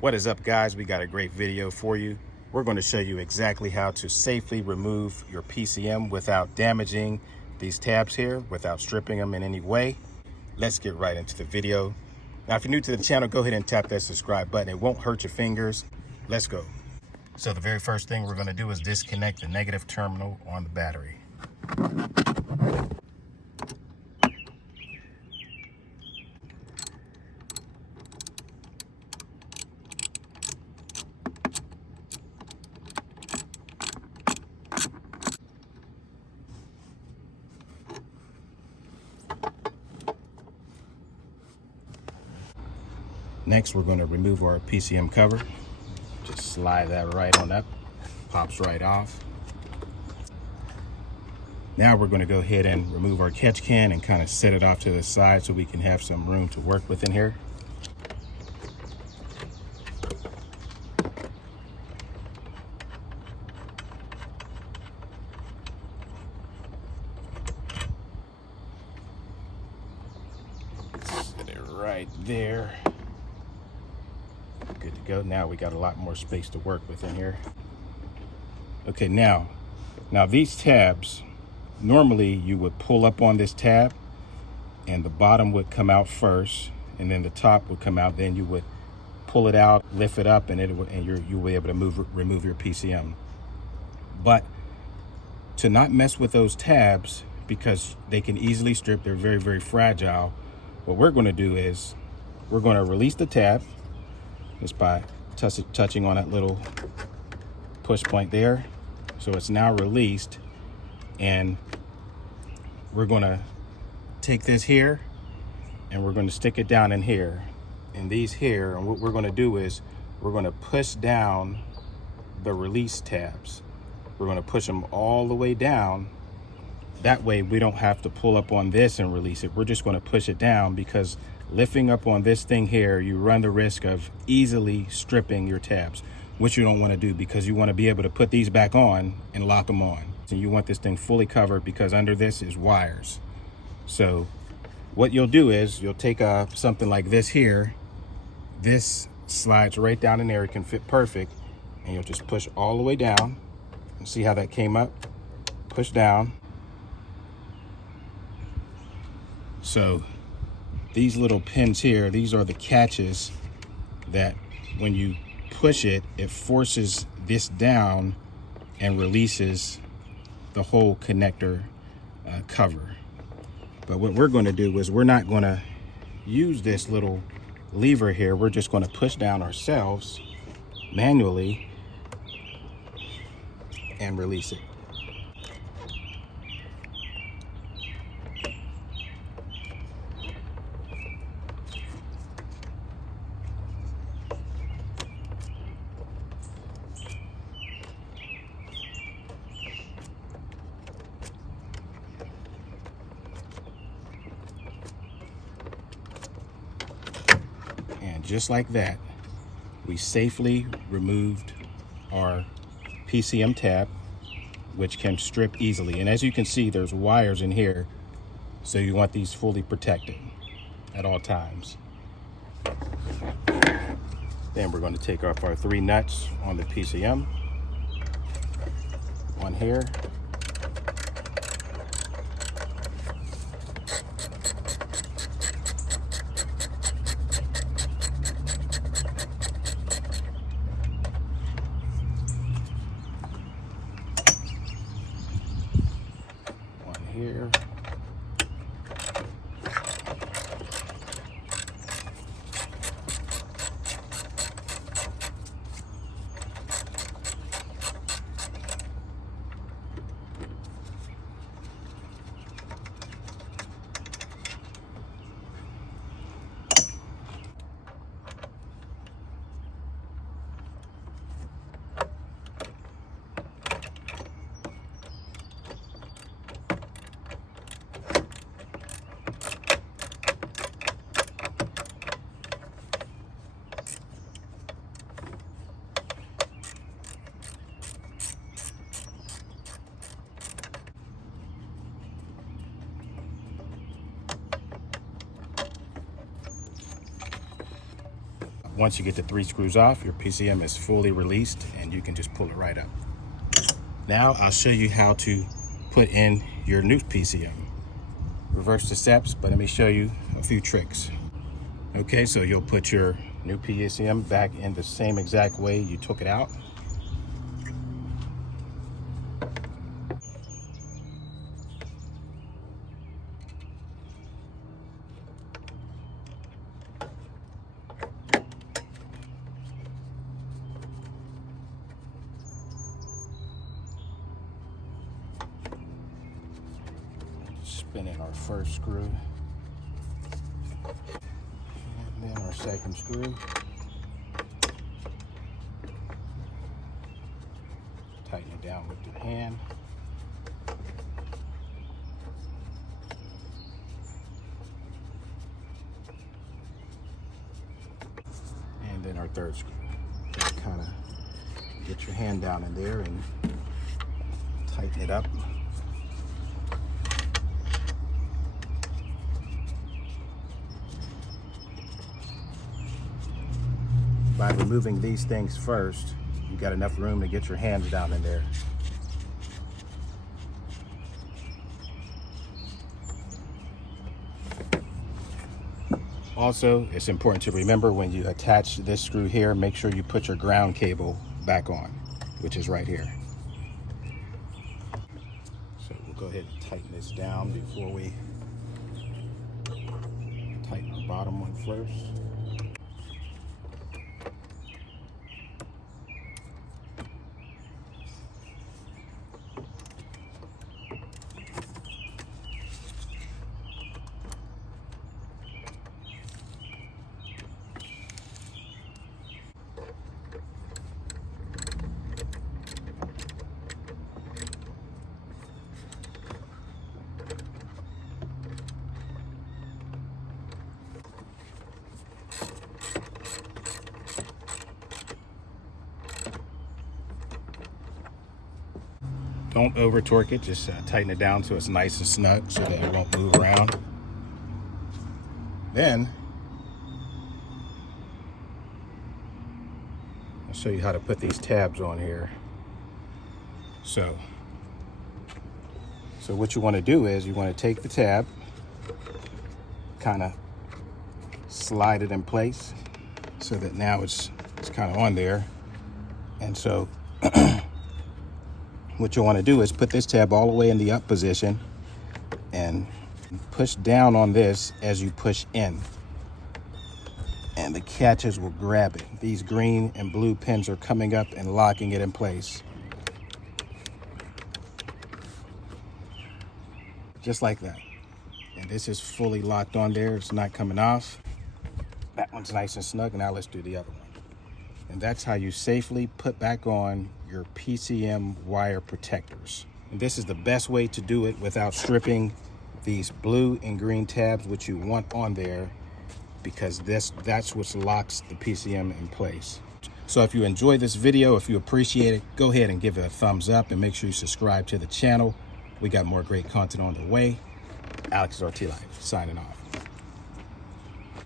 What is up, guys? We got a great video for you. We're going to show you exactly how to safely remove your PCM without damaging these tabs here, without stripping them in any way. Let's get right into the video. Now, if you're new to the channel, go ahead and tap that subscribe button. It won't hurt your fingers. Let's go. So the very first thing we're going to do is disconnect the negative terminal on the battery. Next, we're going to remove our PCM cover. Just slide that right on up, pops right off. Now we're going to go ahead and remove our catch can and kind of set it off to the side so we can have some room to work with in here. Set it right there. Good to go. Now we got a lot more space to work with in here. Okay, now these tabs, normally you would pull up on this tab and the bottom would come out first and then the top would come out. Then you would pull it out, lift it up, and you'll be able to remove your PCM. But to not mess with those tabs, because they can easily strip, they're very, very fragile, what we're going to do is we're going to release the tab just by touching on that little push point there. So it's now released, and we're going to take this here and we're going to stick it down in here, and these here, and what we're going to do is we're going to push down the release tabs. We're going to push them all the way down. That way we don't have to pull up on this and release it. We're just going to push it down, because lifting up on this thing here, you run the risk of easily stripping your tabs, which you don't want to do, because you want to be able to put these back on and lock them on. So you want this thing fully covered, because under this is wires. So what you'll do is you'll take something like this here. This slides right down in there. It can fit perfect, and you'll just push all the way down. And see how that came up? Push down. So these little pins here, these are the catches that when you push it, it forces this down and releases the whole connector cover. But what we're going to do is we're not going to use this little lever here. We're just going to push down ourselves manually and release it. And just like that, we safely removed our PCM tab, which can strip easily. And as you can see, there's wires in here, so you want these fully protected at all times. Then we're going to take off our 3 nuts on the PCM. One here. Here. once you get the 3 screws off, your PCM is fully released and you can just pull it right up. Now I'll show you how to put in your new PCM. Reverse the steps, but let me show you a few tricks. Okay, so you'll put your new PCM back in the same exact way you took it out. Spin in our first screw, and then our second screw. Tighten it down with your hand. And then our third screw. Kind of get your hand down in there and tighten it up. By removing these things first, you got enough room to get your hands down in there. Also, it's important to remember when you attach this screw here, make sure you put your ground cable back on, which is right here. So we'll go ahead and tighten this down before we tighten our bottom one first. Don't over torque it, just tighten it down so it's nice and snug so that it won't move around. Then I'll show you how to put these tabs on here. So what you want to do is you want to take the tab, kind of slide it in place so that now it's kind of on there. And so what you want to do is put this tab all the way in the up position and push down on this as you push in. And the catches will grab it. These green and blue pins are coming up and locking it in place. Just like that. And this is fully locked on there. It's not coming off. That one's nice and snug. Now let's do the other one. And that's how you safely put back on your PCM wire protectors. And this is the best way to do it without stripping these blue and green tabs, which you want on there, because that's what locks the PCM in place. So if you enjoyed this video, if you appreciate it, go ahead and give it a thumbs up and make sure you subscribe to the channel. We got more great content on the way. Alex RT Live signing off.